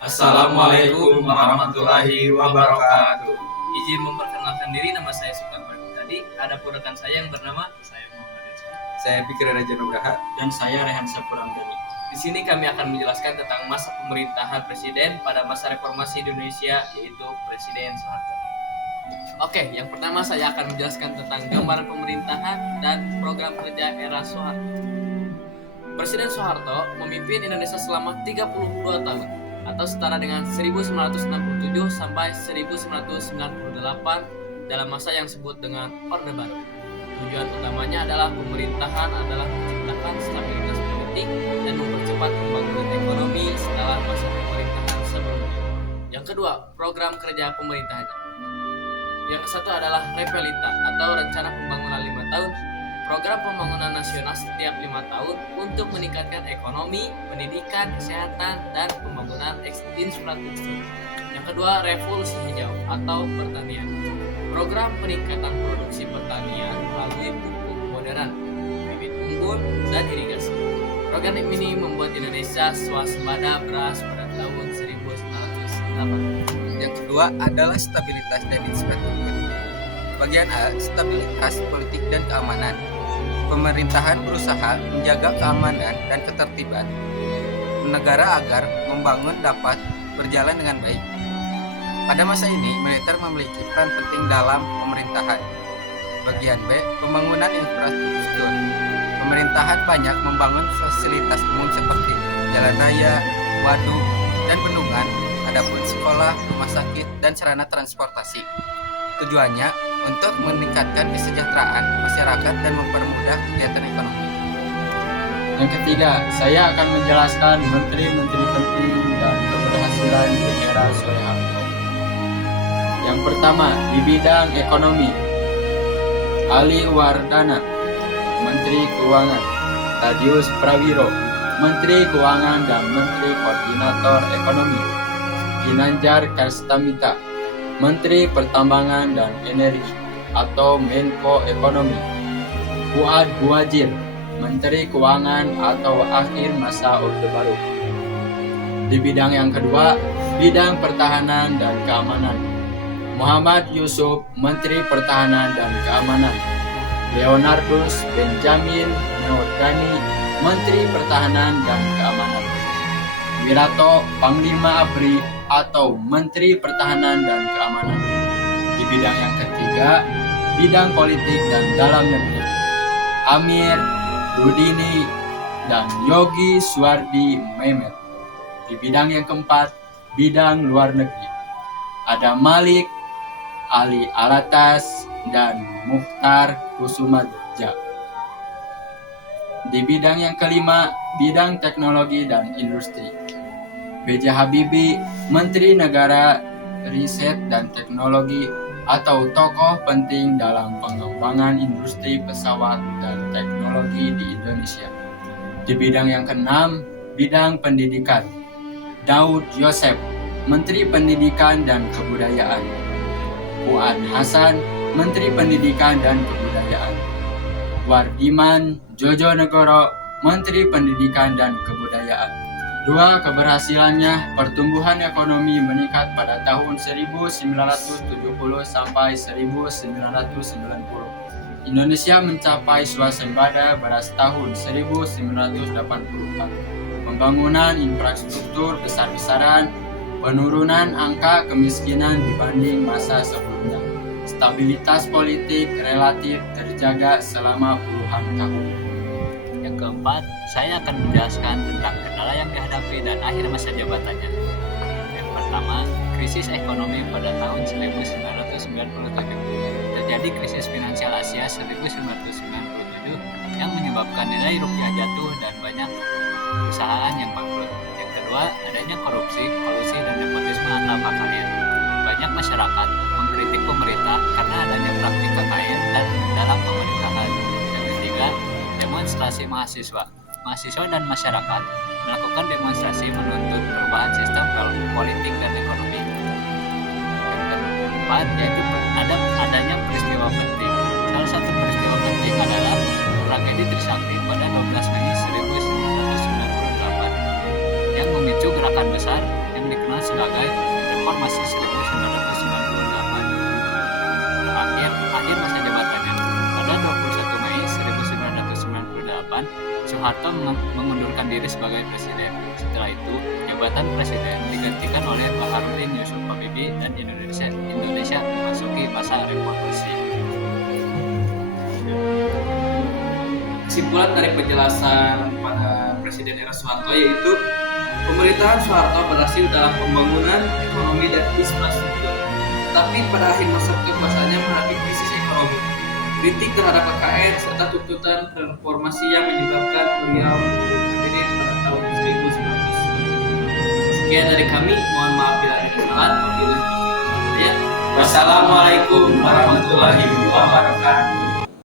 Assalamualaikum warahmatullahi wabarakatuh. Izin memperkenalkan diri, nama saya Sultan tadi. Ada pun rekan saya yang bernama Saya Fikri Raja Nugraha. Dan saya Rehan Sapuramdani. Di sini kami akan menjelaskan tentang masa pemerintahan presiden pada masa reformasi di Indonesia, yaitu Presiden Soeharto. Oke, yang pertama saya akan menjelaskan tentang gambaran pemerintahan dan program kerja era Soeharto. Presiden Soeharto memimpin Indonesia selama 32 tahun atau setara dengan 1967 sampai 1998 dalam masa yang disebut dengan Orde Baru. Tujuan utamanya adalah pemerintahan adalah menciptakan stabilitas politik dan mempercepat pembangunan ekonomi setelah masa pemerintahan sebelumnya. Yang kedua, program kerja pemerintahan. Yang kesatu adalah Repelita atau Rencana Pembangunan 5 Tahun. Program pembangunan nasional setiap 5 tahun untuk meningkatkan ekonomi, pendidikan, kesehatan, dan pembangunan infrastruktur. Yang kedua, Revolusi Hijau atau pertanian. Program peningkatan produksi pertanian melalui pupuk modern, bibit unggul, dan irigasi. Program ini membuat Indonesia swasembada beras pada tahun 1908. Yang kedua adalah stabilitas dan infrastruktur. Bagian A, stabilitas politik dan keamanan. Pemerintahan berusaha menjaga keamanan dan ketertiban negara agar membangun dapat berjalan dengan baik. Pada masa ini, militer memiliki peran penting dalam pemerintahan. Bagian B, pembangunan infrastruktur. Pemerintahan banyak membangun fasilitas umum seperti jalan raya, waduk, dan bendungan, adapun sekolah, rumah sakit, dan sarana transportasi. Tujuannya untuk meningkatkan kesejahteraan masyarakat dan mempermudah kegiatan ekonomi. Yang ketiga, saya akan menjelaskan menteri-menteri penting dan keberhasilan di era Soeharto. Yang pertama, di bidang ekonomi, Ali Wardana, Menteri Keuangan; Tadius Prawiro, Menteri Keuangan dan Menteri Koordinator Ekonomi; Ginanjar Kastamita, Menteri Pertambangan dan Energi atau Menko Ekonomi; Fuad Buwajir, Menteri Keuangan atau akhir masa Orde Baru. Di bidang yang kedua, bidang pertahanan dan keamanan, Muhammad Yusuf, Menteri Pertahanan dan Keamanan; Leonardus Benjamin Nordani, Menteri Pertahanan dan Keamanan; Wirato Panglima ABRI atau Menteri Pertahanan dan Keamanan. Di bidang yang ketiga, bidang politik dan dalam negeri, Amir Rudini dan Yogi Suwardi Memer. Di bidang yang keempat, bidang luar negeri, ada Malik Ali Alatas dan Mukhtar Kusumadja. Di bidang yang kelima, bidang teknologi dan industri, B.J. Habibie, Menteri Negara Riset dan Teknologi atau tokoh penting dalam pengembangan industri pesawat dan teknologi di Indonesia. Di bidang yang keenam, bidang pendidikan, Daud Yosef, Menteri Pendidikan dan Kebudayaan; Fuad Hasan, Menteri Pendidikan dan Kebudayaan; Wardiman Jojonegoro, Menteri Pendidikan dan Kebudayaan. Dua keberhasilannya, pertumbuhan ekonomi meningkat pada tahun 1970 sampai 1990. Indonesia mencapai swasembada beras tahun 1984. Pembangunan infrastruktur besar-besaran, penurunan angka kemiskinan dibanding masa sebelumnya. Stabilitas politik relatif terjaga selama puluhan tahun. Yang keempat, saya akan menjelaskan tentang kendala yang dihadapi dan akhir masa jabatannya. Yang pertama, krisis ekonomi pada tahun 1997. Terjadi krisis finansial Asia 1997 yang menyebabkan nilai rupiah jatuh dan banyak perusahaan yang bangkrut. Yang kedua, adanya korupsi, kolusi, dan nepotisme antar pakaian. Banyak masyarakat mengkritik pemerintah karena adanya praktik KKN dan dalam pemerintahan. Yang ketiga, demonstrasi mahasiswa dan masyarakat melakukan demonstrasi menuntut perubahan sistem politik dan ekonomi. Yang keempat, yaitu adanya peristiwa penting. Salah satu peristiwa penting adalah tragedi Trisakti pada 12 Mei 1998 yang memicu gerakan besar sebagai Reformasi 1998. Akhir masa jabatannya pada 21 Mei 1998, Soeharto mengundurkan diri sebagai presiden. Setelah itu, jabatan presiden digantikan oleh Baharudin Yusuf Habibie dan Indonesia memasuki masa reformasi. Kesimpulan dari penjelasan pada Presiden era Soeharto yaitu pemerintahan Soeharto berhasil dalam pembangunan ekonomi dan infrastruktur, tetapi pada akhir masa kekuasaannya menghadapi krisis ekonomi, kritik terhadap KKN serta tuntutan reformasi yang menyebabkan beliau berdiri pada tahun 1900. Sekian dari kami, mohon maaf bila ada kesalahan. Wassalamualaikum warahmatullahi wabarakatuh.